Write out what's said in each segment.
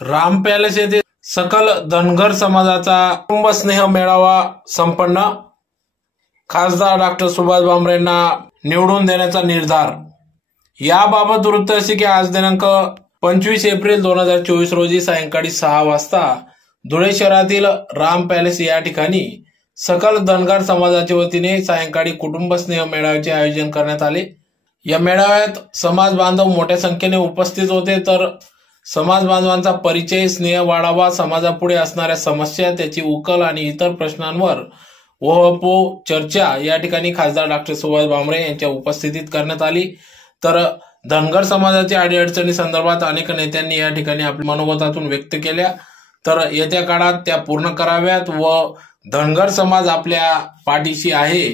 Ram palace येथे सकल धनगर समाजाचा कुटुंब स्नेह मेळावा संपन्न। खासदार डॉक्टर सुभाष भामरेंना निवडून देण्याचा निर्धार। याबाबत वृत्त असे की आज दिनांक 25 एप्रिल 2024 रोजी सायंकाळी 6 वाजता धुळे शहरातील राम पॅलेस या ठिकाणी सकल धनगर समाजाच्या वतीने सायंकाळी कुटुंब स्नेह मेळाव्याचे आयोजन करण्यात आले। या मेळाव्यात समाज बांधव मोठ्या संख्येने उपस्थित होते। तर समाज बांधवांचा परिचय, स्नेह वाढावा, समाजापुढे असणाऱ्या समस्या, त्याची उकल आणि इतर प्रश्नांवर ओहपो चर्चा या ठिकाणी खासदार डॉक्टर सुभाष भामरे यांच्या उपस्थितीत करण्यात आली। तर धनगर समाजाच्या अडीअडचणी संदर्भात अनेक नेत्यांनी या ठिकाणी आपल्या मनोगतातून व्यक्त केल्या। तर येत्या काळात त्या पूर्ण कराव्यात व धनगर समाज आपल्या पाठीशी आहे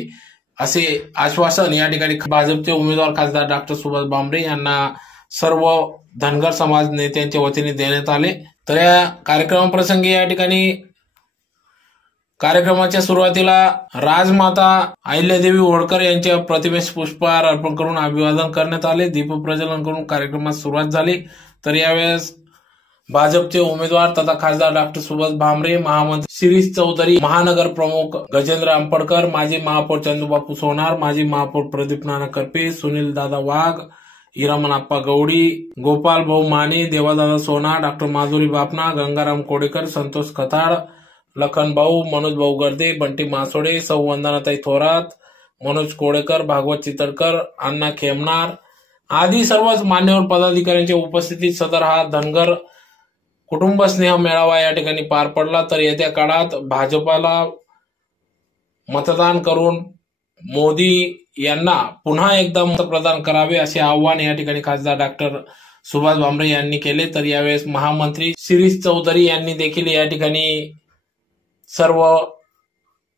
असे आश्वासन या ठिकाणी भाजपचे उमेदवार खासदार डॉक्टर सुभाष भामरे यांना सर्व धनगर समाज नेत्यांच्या वतीने देण्यात आले। तर या कार्यक्रमाप्रसंगी या ठिकाणी कार्यक्रमाच्या सुरुवातीला राजमाता अहिल्यादेवी होळकर यांच्या प्रतिमेस पुष्पहार अर्पण करून अभिवादन करण्यात आले। दीपप्रज्वलन करून कार्यक्रमास सुरुवात झाली। तर यावेळेस भाजपचे उमेदवार तथा खासदार डॉक्टर सुभाष भामरे, महामंत्री शिरीष चौधरी, महानगर प्रमुख गजेंद्र अंपडकर, माजी महापौर चंदूबापू सोनार, माजी महापौर प्रदीप नाना करपे, सुनील दादा वाघ, हिरामनप्पा गवडी, गोपाल भाऊ माने, देवादादा सोनार, डॉक्टर माधुरी बापना, गंगाराम कोडेकर, संतोष खताळ, लखन भाऊ, मनोज भाऊ गर्दे, बंटी मासोडे, सौ वंदनाताई थोरात, मनोज कोडेकर, भागवत चितळकर, अण्णा खेमनार आदी सर्वच मान्यवर पदाधिकाऱ्यांच्या उपस्थितीत सदर हा धनगर कुटुंब स्नेह मेळावा या ठिकाणी पार पडला। तर येत्या काळात भाजपाला मतदान करून मोदी यांना पुन्हा एकदा मतप्रदान करावे असे आवाहन या ठिकाणी खासदार डॉक्टर सुभाष भामरे यांनी केले। तर यावेळेस महामंत्री शिरीष चौधरी यांनी देखील या ठिकाणी सर्व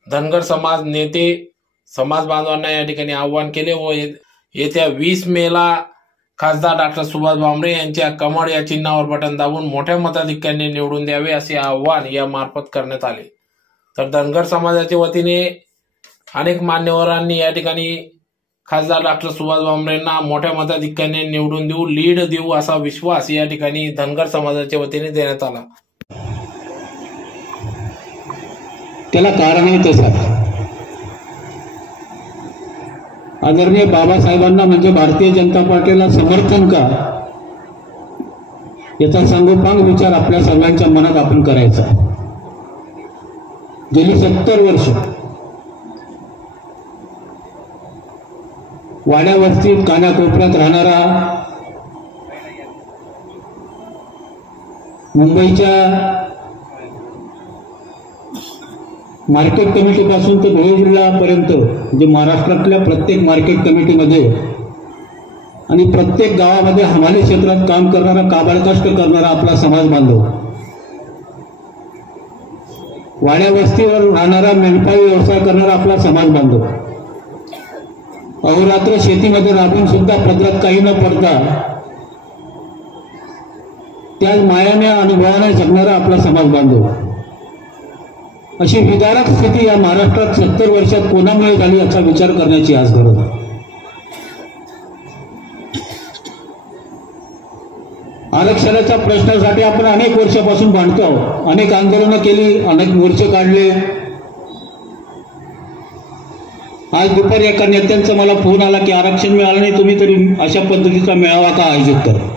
धनगर समाज नेते, समाज बांधवांना या ठिकाणी आवाहन केले व येत्या 20 मेला खासदार डॉक्टर सुभाष भामरे यांच्या कमळ या चिन्हावर बटन दाबून मोठ्या मताधिक्याने निवडून द्यावे असे आवाहन या मार्फत करण्यात आले। तर धनगर समाजाच्या वतीने अनेक मान्यवरांनी या ठिकाणी खासदार डॉक्टर सुभाष भामरेंना मोठ्या मताधिक्याने निवडून देऊ, लीड देऊ असा विश्वास या ठिकाणी धनगर समाजाच्या वतीने देण्यात आला। त्याला कारणही तसं आदरणीय बाबासाहेबांना म्हणजे भारतीय जनता पार्टीला समर्थन का याचा सांगोपांग विचार आपल्या सर्वांच्या मनात आपण करायचा। गेली 70 वर्ष वाड्या वस्तीत कानाकोपऱ्यात राहणारा, मुंबईच्या मार्केट कमिटी पासून तर धुळे जिल्ह्यापर्यंत म्हणजे महाराष्ट्रातल्या प्रत्येक मार्केट कमिटीमध्ये आणि प्रत्येक गावामध्ये हमाली क्षेत्रात काम करणारा, काबाड कष्ट करणारा आपला समाज बांधव, वाड्या वस्तीवर राहणारा, मेंढपाळी व्यवसाय करणारा आपला समाज बांधव, अहोरात्र शेतीमध्ये राबून सुद्धा पदरात काही न पडता त्याच मायाने अनुभवाने जगणारा आपला समाज बांधव, अशी विदारक स्थिती या महाराष्ट्रात 70 वर्षात कोणामुळे झाली याचा विचार करण्याची आज गरज आहे। आरक्षणाच्या प्रश्नासाठी आपण अनेक वर्षापासून भांडतो आहोत, अनेक आंदोलनं केली, अनेक मोर्चे काढले। आज दुपारी एका नेत्यांचा मला फोन आला की आरक्षण मिळालं नाही, तुम्ही तरी अशा पद्धतीचा मेळावा का आयोजित करा।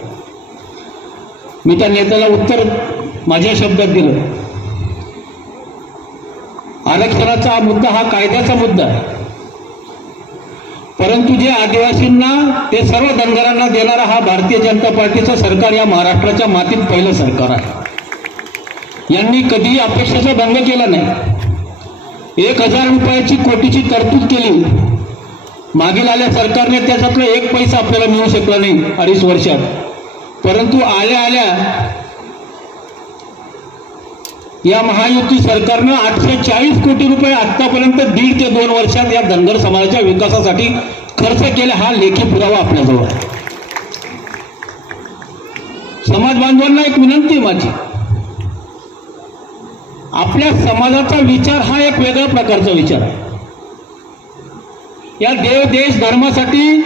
मी त्या नेत्याला उत्तर माझ्या शब्दात दिलं, आरक्षणाचा मुद्दा हा कायद्याचा मुद्दा आहे, परंतु जे आदिवासींना ते सर्व धनगरांना देणारा हा भारतीय जनता पार्टीचं सरकार या महाराष्ट्राच्या मातीत पहिलं सरकार आहे। यांनी कधीही अपेक्षेचा भंग केला नाही। 1000 रुपयाची कोटीची तरतूद केली, मागील आल्या सरकारने त्याच्यातला 1 पैसा आपल्याला मिळू शकला नाही 2.5 वर्षात, परंतु आल्या आल्या या महायुती सरकारनं 840 कोटी रुपये आतापर्यंत 1.5 ते 2 वर्षात या धनगर समाजाच्या विकासासाठी खर्च केला। हा लेखी पुरावा आपल्याजवळ आहे। समाज बांधवांना एक विनंती माझी, आपल्या समाजाचा विचार हा एक वेगळ्या प्रकारचा विचार आहे। या देव देश धर्मासाठी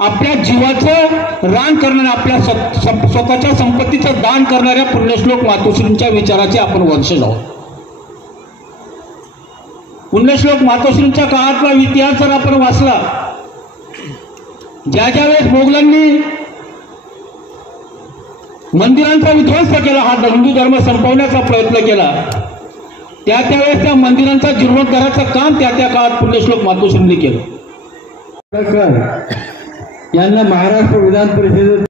आपल्या जीवाचं रान करणाऱ्या, आपल्या स्वतःच्या संपत्तीचं दान करणाऱ्या पुण्यश्लोक मातोश्रींच्या विचाराचे आपण वंशज आहोत. पुण्यश्लोक मातोश्रींच्या काळातला इतिहास जर आपण वाचला, ज्या वेळेस मोगलांनी मंदिरांचा विध्वंस केला, हा हिंदू धर्म संपवण्याचा प्रयत्न केला, त्यावेळेस त्या मंदिरांचा जीर्णोद्धाराचं काम त्या काळात पुण्यश्लोक मातोश्रींनी केलं. यांना महाराष्ट्र विधान परिषदेत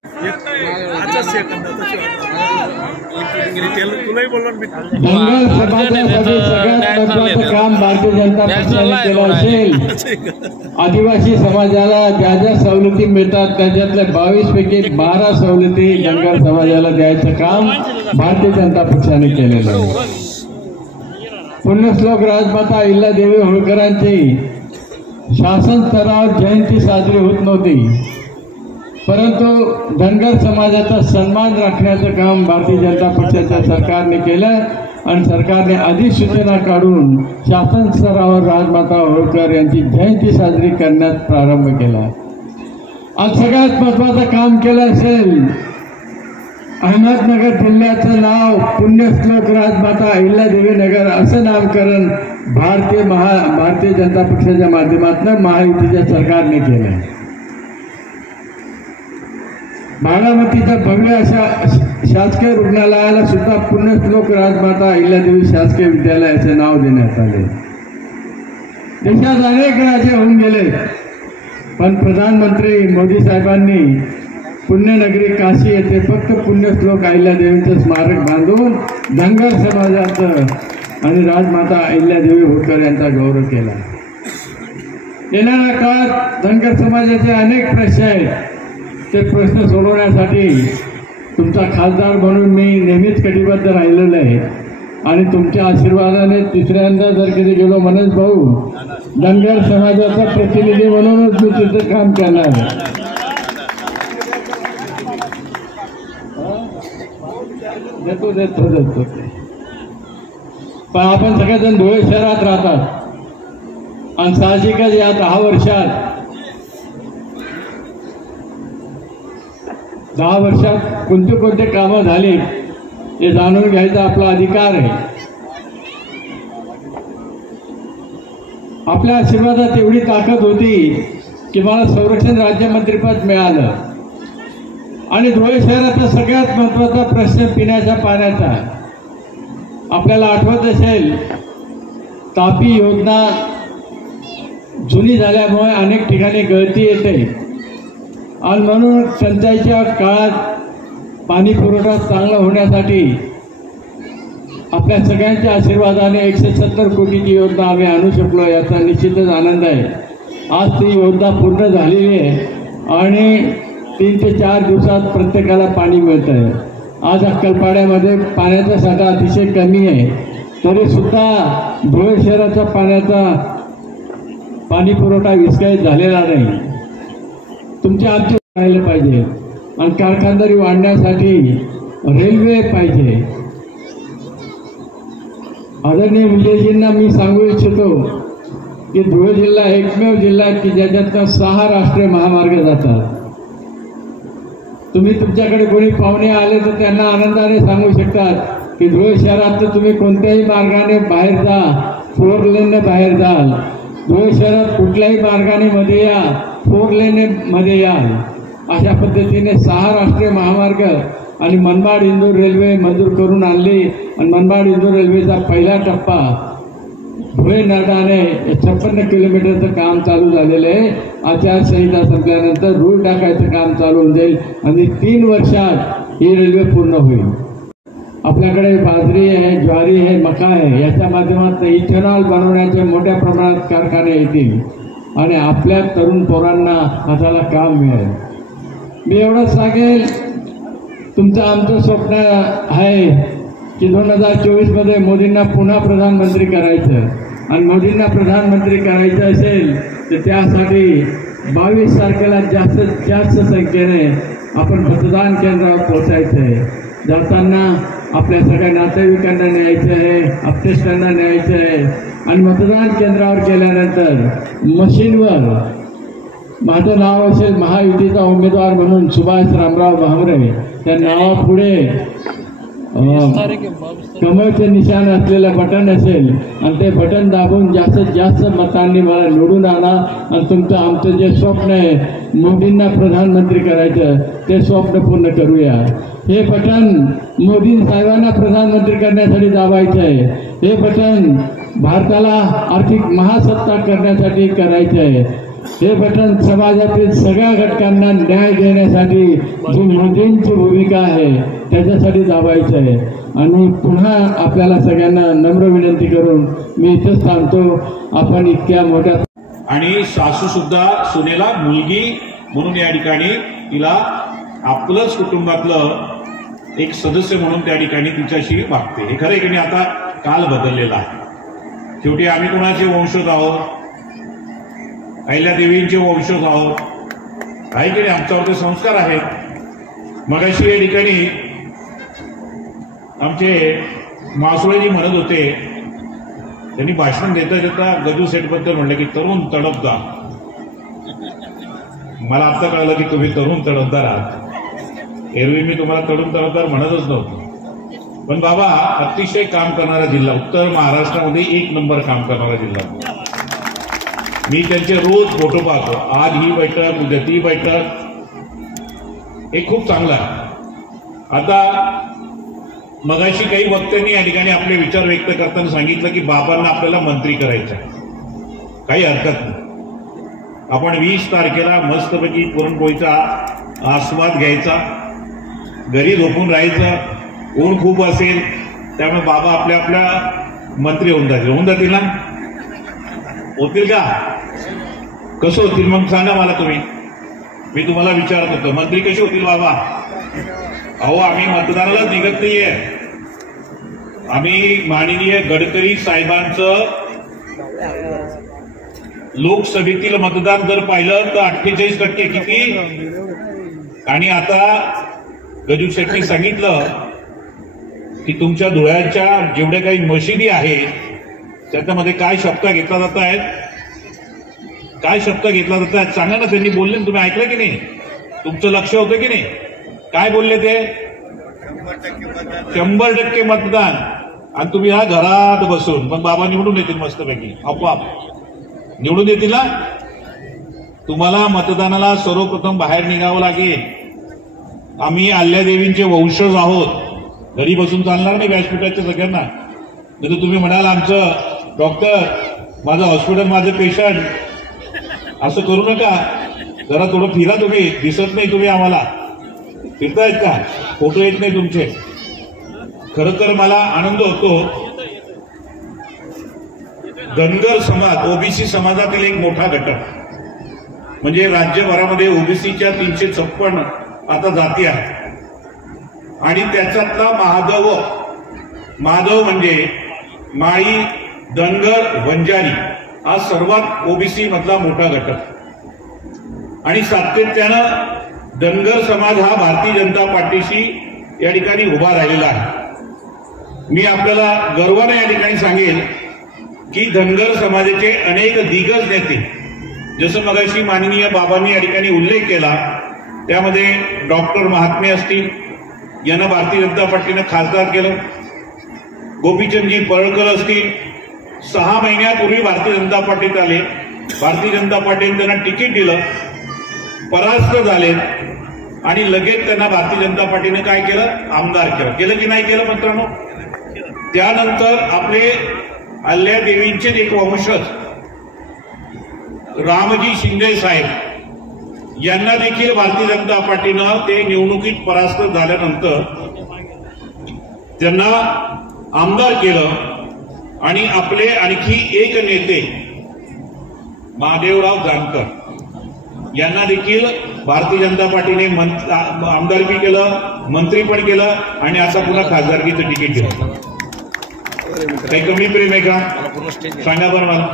दंगल समाजासाठी सगळ्यात महत्वाचं काम भारतीय जनता पक्षाने केलं असेल. आदिवासी समाजाला ज्या सवलती मिळतात त्याच्यातल्या 22 पैकी 12 सवलती दंगल समाजाला द्यायचं काम भारतीय जनता पक्षाने केलेलं आहे. पुण्यश्लोक राजमाता अहिल्यादेवी होळकरांची शासन स्तरावर जयंती साजरी होत नव्हती, परंतु धनगर समाजाचा सन्मान राखण्याचं काम भारतीय जनता पक्षाच्या सरकारने केलं आणि सरकारने अधिसूचना काढून शासन स्तरावर राजमाता होळकर यांची जयंती साजरी करण्यास प्रारंभ केला. आज सगळ्यात महत्त्वाचं काम केलं असेल, अहमदनगर जिल्ह्याचं नाव पुण्यश्लोक राजमाता अहिल्यादेवी नगर असं नामकरण भारतीय जनता पक्षाच्या माध्यमातून महायुतीच्या सरकारने केलं. बारामतीच्या भव्य अशा शासकीय रुग्णालयाला सुद्धा पुण्यश्लोक राजमाता अहिल्यादेवी शासकीय विद्यालय असे नाव देण्यात आले. देशात अनेक राजे होऊन गेले, पण प्रधानमंत्री मोदी साहेबांनी पुण्यनगरी काशी येथे फक्त पुण्यश्लोक अहिल्यादेवींचं स्मारक बांधून धनगर समाजाचं आणि राजमाता अहिल्यादेवी होळकर यांचा गौरव केला. येणाऱ्या काळात धनगर समाजाचे अनेक प्रश्न आहेत, ते प्रश्न सोडवण्यासाठी तुमचा खासदार म्हणून मी नेहमीच कटिबद्ध राहिलेलो आहे आणि तुमच्या आशीर्वादाने तिसऱ्यांदा जर कधी गेलो मनोज भाऊ, धनगर समाजाचा प्रतिनिधी म्हणूनच मी तिथं काम करणार आहे. देतो पण आपण सगळेजण धुळे शहरात राहतात आणि साहजिकच या 10 वर्षात कोणते कामं झाली हे जाणून घ्यायचा आपला अधिकार आहे. आपल्या आशीर्वादात एवढी ताकद होती की मला संरक्षण राज्यमंत्रीपद मिळालं आणि धुळे शहराचा सगळ्यात महत्त्वाचा प्रश्न पिण्याच्या पाण्याचा. आपल्याला आठवत असेल, तापी योजना जुनी झाल्यामुळे अनेक ठिकाणी गळती येते आणि म्हणून टंचाईच्या काळात पाणी पुरवठा चांगला होण्यासाठी आपल्या सगळ्यांच्या आशीर्वादाने 170 कोटीची योजना आम्ही आणू शकलो, याचा निश्चितच आनंद आहे. आज ती योजना पूर्ण झालेली आहे आणि 3 ते 4 दिवसात प्रत्येकाला पाणी मिळतं आहे. आज अक्कलपाड्यामध्ये पाण्याचा साठा अतिशय कमी आहे, तरीसुद्धा धुळे शहराच्या पाणी पुरवठा विस्कळीत झालेला नाही. तुमच्या आमचे राहिलं पाहिजे आणि कारखानदारी वाढण्यासाठी रेल्वे पाहिजे. आदरणीय विजयजींना मी सांगू इच्छितो की धुळे जिल्हा एकमेव जिल्हा आहे की ज्याच्यातनं 6 राष्ट्रीय महामार्ग जातात. तुम्ही तुमच्याकडे कोणी पाहुणे आले तर त्यांना आनंदाने सांगू शकतात की धुळे शहरात तर तुम्ही कोणत्याही मार्गाने बाहेर जा, 4 लेनने बाहेर जाल. धुळे शहरात कुठल्याही मार्गाने मध्ये या, 4 लेनने मध्ये याल. अशा पद्धतीने 6 राष्ट्रीय महामार्ग आणि मनमाड इंदूर रेल्वे मंजूर करून आणली आणि मनमाड इंदूर रेल्वेचा पहिला टप्पा धुळे नरडाणे 56 किलोमीटरचं काम चालू झालेलं आहे. आचारसंहिता संपल्यानंतर रूळ टाकायचं काम चालू होऊन जाईल आणि 3 वर्षात ही रेल्वे पूर्ण होईल. आपल्याकडे बाजरी आहे, ज्वारी आहे, मका आहे, याच्या माध्यमातून इथेनॉल बनवण्याचे मोठ्या प्रमाणात कारखाने येतील आणि आपल्या तरुण पोरांना हाताला काम मिळेल. मी एवढंच सांगेल, तुमचं आमचं स्वप्न आहे की 2024 मध्ये मोदींना पुन्हा प्रधानमंत्री करायचं आणि मोदींना प्रधानमंत्री करायचं असेल तर त्यासाठी 22 तारखेला जास्तीत जास्त संख्येने आपण मतदान केंद्रावर पोहोचायचं आहे. जाताना आपल्या सगळ्या नातेवाईकांना न्यायचं आहे, आप्तेष्टांना न्यायचं आहे आणि मतदान केंद्रावर गेल्यानंतर मशीनवर माझं नाव असेल महायुतीचा उमेदवार म्हणून सुभाष रामराव भामरे, त्या नावापुढे कमळचे निशाण असलेलं बटन असेल आणि ते बटन दाबून जास्तीत जास्त मतांनी मला निवडून आणा आणि तुमचं आमचं जे स्वप्न आहे मोदींना प्रधानमंत्री करायचं ते स्वप्न पूर्ण करूया. हे बटन मोदी साहेबांना प्रधानमंत्री करण्यासाठी दाबायचं आहे. हे बटन भारताला आर्थिक महासत्ता करण्यासाठी करायचं आहे. हे बटन समाजातील सगळ्या घटकांना न्याय देण्यासाठी जी मोदींची भूमिका आहे त्याच्यासाठी दाबायचं आहे. आणि पुन्हा आपल्याला सगळ्यांना नम्र विनंती करून मी इथंच थांबतो. आपण इतक्या मोठ्या आणि सासू सुद्धा सुनेला मुलगी म्हणून या ठिकाणी तिला आपलंच कुटुंबातलं एक सदस्य म्हणून त्या ठिकाणी तिच्याशी वागते. हे खरं आहे की नाही? आता काल बदललेला आहे. शेवटी आम्ही कोणाचे वंशज आहोत? अहिल्यादेवींचे वंशज आहोत, आहे की नाही? आमच्यावरती संस्कार आहेत. मगाशी या ठिकाणी आमचे मासुळेजी म्हणत होते, त्यांनी भाषण देता देता गजू सेठबद्दल म्हणलं की तरुण तडफदार. मला आता कळलं की तुम्ही तरुण तडफदार आहात. एरवी मी तुम्हाला तरुण तडफदार म्हणतच नव्हतो. पण बाबा अतिशय काम करणारा जिल्हा, उत्तर महाराष्ट्रामध्ये 1 नंबर काम करणारा जिल्हा. मी त्यांचे रोज फोटो पाहतो. आज ही बैठक, उद्या ती बैठक, हे खूप चांगलं आहे. आता मगाशी काही वक्त्यांनी या ठिकाणी आपले विचार व्यक्त करताना सांगितलं की बाबांना आपल्याला मंत्री करायचं आहे. काही हरकत नाही. आपण 20 तारखेला मस्तपैकी पुरणपोळीचा आस्वाद घ्यायचा, घरी झोपून राहायचं. ऊन खूप असेल त्यामुळे बाबा आपल्या आपल्या मंत्री होऊन जातील ना? होतील का? कसं होतील मग सांगा मला तुम्ही. मी तुम्हाला विचारत होतो मंत्री कसे होतील बाबा? अहो आम्ही मतदानालाच निघत नाहीये. आम्ही माननीय गडकरी साहेबांचं लोकसभेतील मतदान जर पाहिलं तर 48% किती. आणि आता गजू शेट्टी सांगितलं की तुमच्या धुळ्याच्या जेवढ्या काही मशिदी आहेत त्याच्यामध्ये काय शब्द घेतला जात आहेत, काय शब्द घेतला जात आहेत सांगा ना. त्यांनी बोलले, तुम्ही ऐकलं की नाही? तुमचं लक्ष होतं की नाही? काय बोलले ते? 100% मतदान. आणि तुम्ही हा घरात बसून मग बाबा निवडून येतील मस्तपैकी, आपोआप निवडून येतील ना. तुम्हाला मतदानाला सर्वप्रथम बाहेर निघावं लागेल. आम्ही अहिल्यादेवींचे वंशज आहोत. घरी बसून चालणार नाही व्यासपीठाच्या सगळ्यांना. नाही तर तुम्ही म्हणाल आमचं डॉक्टर, माझं हॉस्पिटल, माझं पेशंट, असं करू नका. जरा थोडं फिरा. तुम्ही दिसत नाही, तुम्ही आम्हाला फिरतायत का? फोटो येत नाही तुमचे. खरं तर मला आनंद होतो. धनगर समाज, ओबीसी समाजातील एक मोठा घटक म्हणजे राज्यभरामध्ये ओबीसीच्या 356 आता जाती आहेत. आणि त्याच्यातला महादेव म्हणजे माळी, धनगर, वंजारी हा सर्वात ओबीसी मधला मोठा घटक. आणि सातत्यानं धनगर समाज हा भारतीय जनता पार्टीशी या ठिकाणी उभा राहिलेला आहे. मी आपल्याला गर्वाने या ठिकाणी सांगेल की धनगर समाजाचे अनेक दिग्गज नेते, जसं मगाशी माननीय बाबांनी या ठिकाणी उल्लेख केला, त्यामध्ये डॉक्टर महात्मे असतील, यांना भारतीय जनता पार्टीनं खासदार केलं. गोपीचंदजी पळळकर असतील, 6 महिन्यापूर्वी भारतीय जनता पार्टीत आले. भारतीय जनता पार्टीने त्यांना तिकीट दिलं, परास्त झाले आणि लगेच त्यांना भारतीय जनता पार्टीने काय केलं? आमदार केलं की नाही केलं मित्रांनो? त्यानंतर आपले अहिल्यादेवींचे एक वंशज रामजी शिंदे साहेब यांना देखील भारतीय जनता पार्टीनं ते निवडणुकीत परास्त झाल्यानंतर त्यांना आमदार केलं. आणि आपले आणखी एक नेते महादेवराव जानकर यांना देखील भारतीय जनता पार्टीने आमदारकी केलं, मंत्री पण केलं आणि आता पुन्हा खासदारकीचं तिकीट दिलं. काही कमी प्रेम आहे का? सांगा बरं मला.